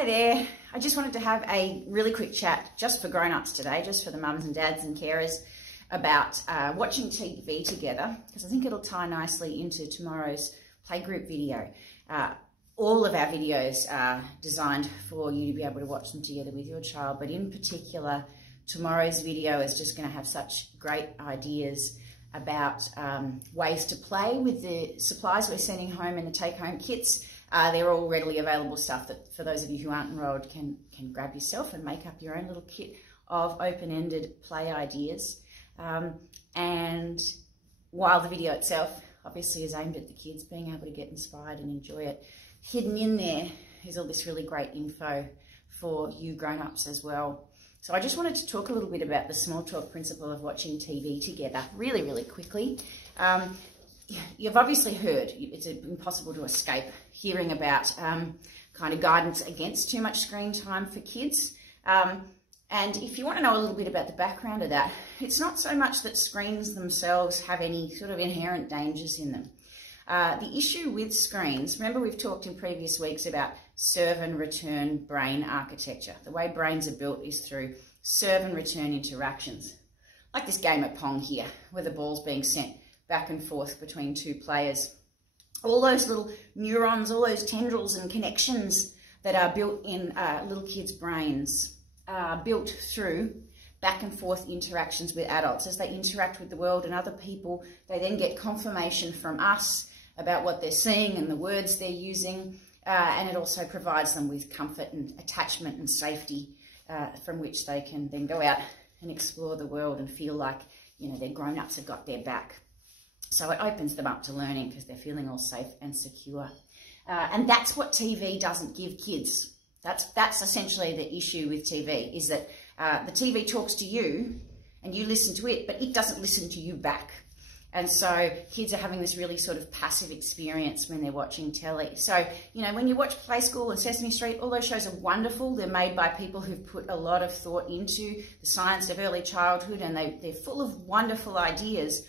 Hi there. I just wanted to have a really quick chat just for grown-ups today, just for the mums and dads and carers, about watching TV together, because I think it'll tie nicely into tomorrow's playgroup video. All of our videos are designed for you to be able to watch them together with your child, but in particular, tomorrow's video is just going to have such great ideas about ways to play with the supplies we're sending home and the take-home kits. They're all readily available stuff that, for those of you who aren't enrolled, can grab yourself and make up your own little kit of open-ended play ideas. And while the video itself obviously is aimed at the kids being able to get inspired and enjoy it, hidden in there is all this really great info for you grown-ups as well. So I just wanted to talk a little bit about the SmallTalk principle of watching TV together really, really quickly. You've obviously heard, it's impossible to escape hearing about kind of guidance against too much screen time for kids. And if you want to know a little bit about the background of that, it's not so much that screens themselves have any sort of inherent dangers in them. The issue with screens, remember we've talked in previous weeks about serve and return brain architecture. The way brains are built is through serve and return interactions. Like this game of Pong here, where the ball's being sent back and forth between two players. All those little neurons, all those tendrils and connections that are built in little kids' brains are built through back and forth interactions with adults. As they interact with the world and other people, they then get confirmation from us about what they're seeing and the words they're using, and it also provides them with comfort and attachment and safety from which they can then go out and explore the world and feel like, you know, their grown-ups have got their back. So it opens them up to learning because they're feeling all safe and secure. And that's what TV doesn't give kids. That's essentially the issue with TV, is that the TV talks to you and you listen to it, but it doesn't listen to you back. And so kids are having this really sort of passive experience when they're watching telly. So, you know, when you watch Play School and Sesame Street, all those shows are wonderful. They're made by people who've put a lot of thought into the science of early childhood, and they're full of wonderful ideas.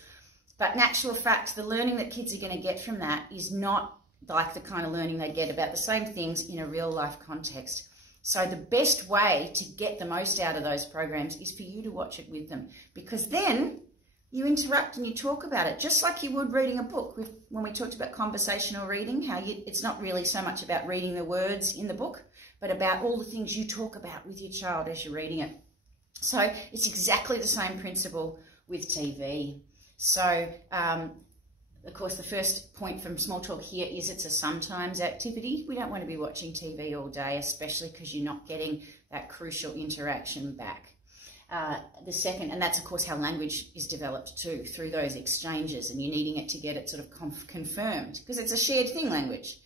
But in actual fact, the learning that kids are going to get from that is not like the kind of learning they get about the same things in a real life context. So the best way to get the most out of those programs is for you to watch it with them, because then you interact and you talk about it, just like you would reading a book. When we talked about conversational reading, it's not really so much about reading the words in the book, but about all the things you talk about with your child as you're reading it. So it's exactly the same principle with TV. So, of course, the first point from SmallTalk here is it's a sometimes activity. We don't want to be watching TV all day, especially because you're not getting that crucial interaction back. The second, and that's of course how language is developed too, through those exchanges, and you're needing it to get it sort of confirmed, because it's a shared thing, language.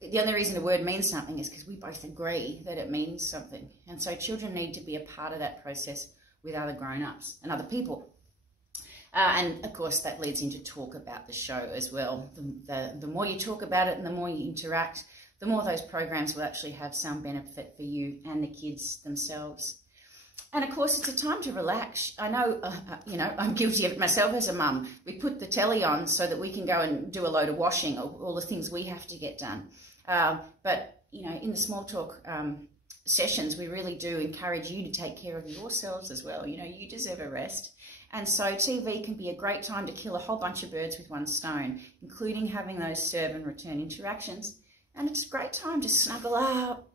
The only reason a word means something is because we both agree that it means something. And so children need to be a part of that process with other grown-ups and other people. And of course that leads into talk about the show as well. The more you talk about it and the more you interact, the more those programs will actually have some benefit for you and the kids themselves. And of course, it's a time to relax. I know, you know, I'm guilty of it myself as a mum. We put the telly on so that we can go and do a load of washing, or all the things we have to get done. But, you know, in the SmallTalk sessions, we really do encourage you to take care of yourselves as well. You know, you deserve a rest. And so TV can be a great time to kill a whole bunch of birds with one stone, including having those serve and return interactions. And it's a great time to snuggle up.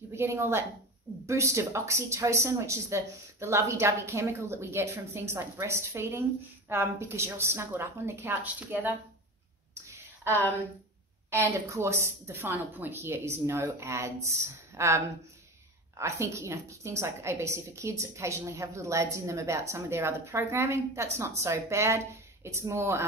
You'll be getting all that boost of oxytocin, which is the lovey-dovey chemical that we get from things like breastfeeding, because you're all snuggled up on the couch together. And of course, the final point here is no ads. I think, you know, things like ABC for Kids occasionally have little ads in them about some of their other programming. That's not so bad. It's more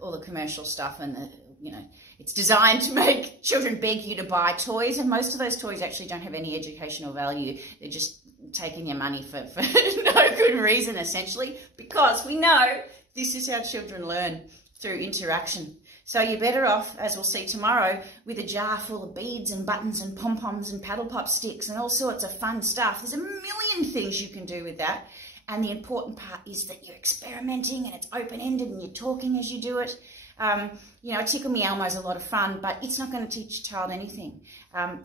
all the commercial stuff, and the, you know, it's designed to make children beg you to buy toys, and most of those toys actually don't have any educational value. They're just taking your money for no good reason, essentially, because we know this is how children learn, through interaction. So you're better off, as we'll see tomorrow, with a jar full of beads and buttons and pom-poms and paddle pop sticks and all sorts of fun stuff. There's a million things you can do with that. And the important part is that you're experimenting and it's open-ended and you're talking as you do it. You know, a Tickle Me Elmo is a lot of fun, but it's not going to teach a child anything.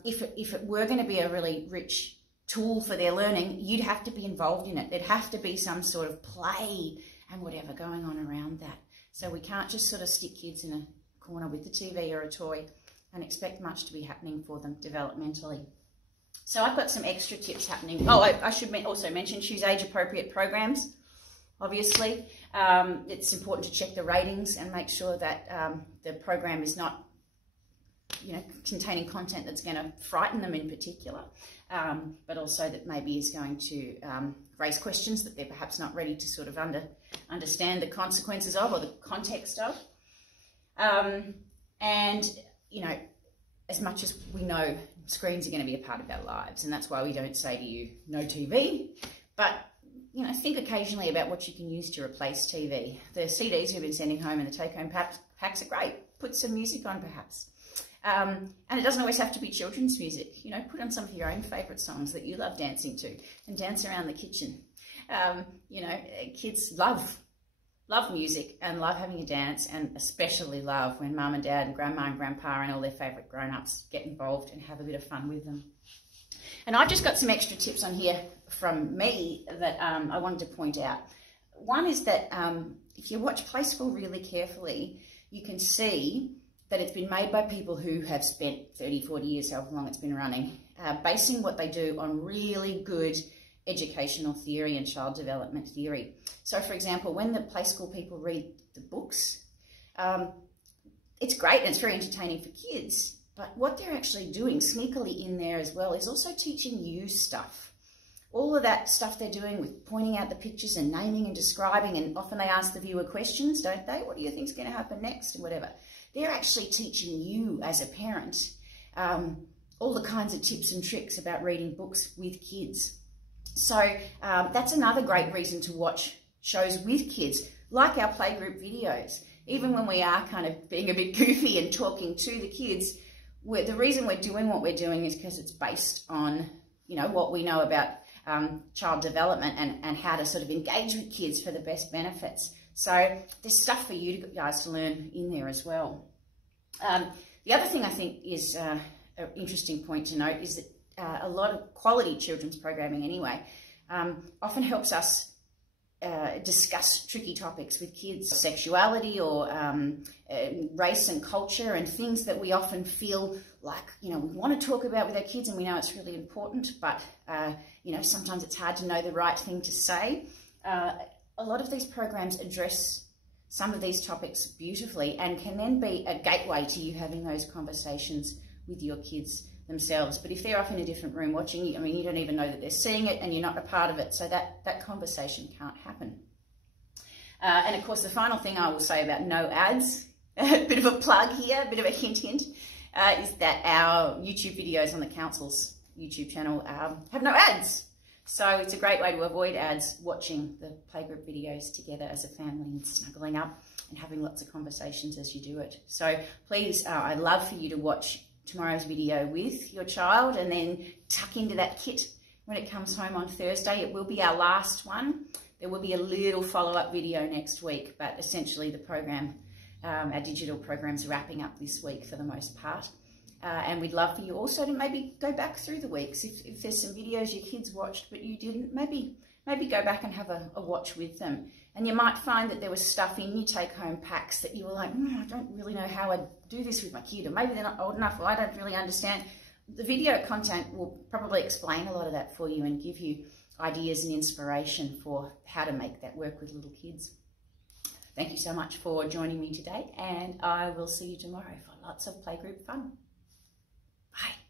If it were going to be a really rich tool for their learning, you'd have to be involved in it. There'd have to be some sort of play and whatever going on around that. So we can't just sort of stick kids in a corner with the TV or a toy and expect much to be happening for them developmentally. So I've got some extra tips happening. Oh, I should also mention choose age-appropriate programs. Obviously, it's important to check the ratings and make sure that the program is not, you know, containing content that's going to frighten them in particular, but also that maybe is going to raise questions that they're perhaps not ready to sort of understand the consequences of or the context of. And, you know, as much as we know screens are going to be a part of our lives, and that's why we don't say to you, no TV, but, you know, think occasionally about what you can use to replace TV. The CDs we've been sending home and the take-home packs are great. Put some music on, perhaps. And it doesn't always have to be children's music. You know, put on some of your own favourite songs that you love dancing to and dance around the kitchen. You know, kids love music and love having a dance, and especially love when mum and dad and grandma and grandpa and all their favourite grown-ups get involved and have a bit of fun with them. And I've just got some extra tips on here from me that I wanted to point out. One is that if you watch Play School really carefully, you can see that it's been made by people who have spent 30, 40 years, however long it's been running, basing what they do on really good educational theory and child development theory. So, for example, when the Play School people read the books, it's great and it's very entertaining for kids, but what they're actually doing sneakily in there as well is also teaching you stuff. All of that stuff they're doing with pointing out the pictures and naming and describing, and often they ask the viewer questions, don't they? What do you think is going to happen next and whatever. They're actually teaching you as a parent all the kinds of tips and tricks about reading books with kids. So that's another great reason to watch shows with kids, like our playgroup videos. Even when we are kind of being a bit goofy and talking to the kids, the reason we're doing what we're doing is because it's based on, you know, what we know about child development and how to sort of engage with kids for the best benefits. So there's stuff for you guys to learn in there as well. The other thing I think is an interesting point to note is that a lot of quality children's programming anyway often helps us discuss tricky topics with kids, sexuality or race and culture, and things that we often feel like, you know, we want to talk about with our kids and we know it's really important, but, you know, sometimes it's hard to know the right thing to say. A lot of these programs address some of these topics beautifully and can then be a gateway to you having those conversations with your kids themselves. But if they're off in a different room watching you, I mean, you don't even know that they're seeing it and you're not a part of it, so that conversation can't happen. And of course, the final thing I will say about no ads, a bit of a plug here, a bit of a hint, is that our YouTube videos on the Council's YouTube channel have no ads. So it's a great way to avoid ads, watching the playgroup videos together as a family and snuggling up and having lots of conversations as you do it. So please, I'd love for you to watch tomorrow's video with your child and then tuck into that kit when it comes home on Thursday. It will be our last one. There will be a little follow-up video next week, but essentially the program, our digital program's wrapping up this week for the most part. And we'd love for you also to maybe go back through the weeks. If there's some videos your kids watched but you didn't, maybe go back and have a watch with them. And you might find that there was stuff in your take-home packs that you were like, I don't really know how I'd do this with my kid, or maybe they're not old enough, or I don't really understand. The video content will probably explain a lot of that for you and give you ideas and inspiration for how to make that work with little kids. Thank you so much for joining me today, and I will see you tomorrow for lots of playgroup fun. Bye.